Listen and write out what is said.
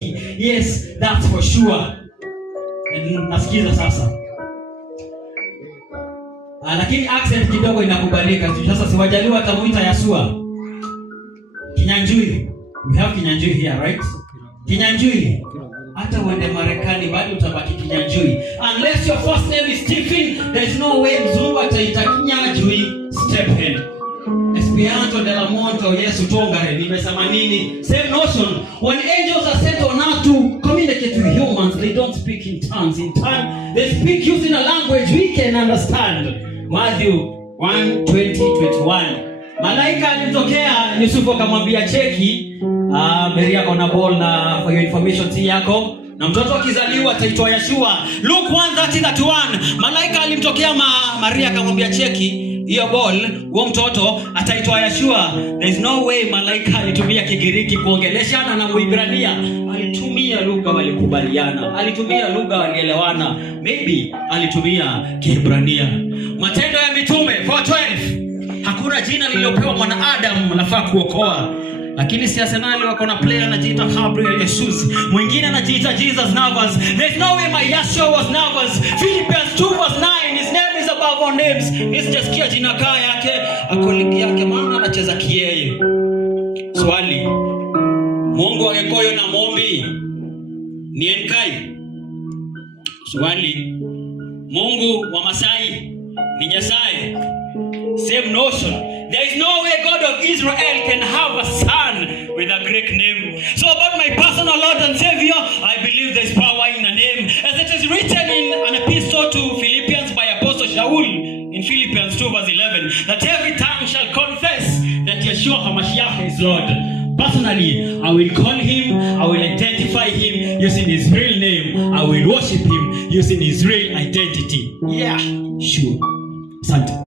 Yes, that's for sure. Nasikiza sasa. Lakini accent kidogo inakubalika. Sasa siwajaliwa atamuita Yasua. Kinyanjui. We have Kinyanjui here, right? Kinyanjui. Hata uende Marekani bado utabaki Kinyanjui. Unless your first name is Stephen, there is no way mzungu ataita Kinyanjui Stephen. Espianto de la Monte, Yesu Tongare, nimesema nini? Same notion. When angels are sent on earth to communicate with humans, they don't speak in tongues. In time, they speak using a language we can understand. Matthew 1:20-21. Malaika alitokea Yusufu akamwambia cheki, Maria kona ball na for your information si yako. Na mtoto akizaliwa ataitwa Yeshua. Luke 1:30-31. Malaika alimtokea Maria akamwambia cheki, hiyo ball, huo mtoto ataitwa Yeshua. There is no way malaika alitumia Kigiriki kuongeleshana na Muibrania. Alitumia lugha walikubaliana. Alitumia lugha walielewana. Maybe alitumia Kiebrania. Matendo ya Mitume 4:12. Hakuna jina lililopewa mwanadamu nafaa kuokoa. Lakini si Arsenal wako na player anajiita Gabriel Jesus. Mwingine anajiita Jesus Navas. There's no way my Yeshua was Navas. Philippians 2:9. His name is above all names. It's just kia jina kaa yake, akoligi yake maana anacheza kieye. Swali. Mungu angekoyo na mombi ni enkai. Swali. Mungu wa Masai ni Nyasaye. Same notion. There is no way God of Israel can have a son with a Greek name. So about my personal Lord and Savior, I believe there is power in the name. As it is written in an epistle to Philippians by Apostle Shaul in Philippians 2:11, that every tongue shall confess that Yeshua HaMashiach is Lord. Personally, I will call him, I will identify him using his real name. I will worship him using his real identity. Yeah, sure. Asante.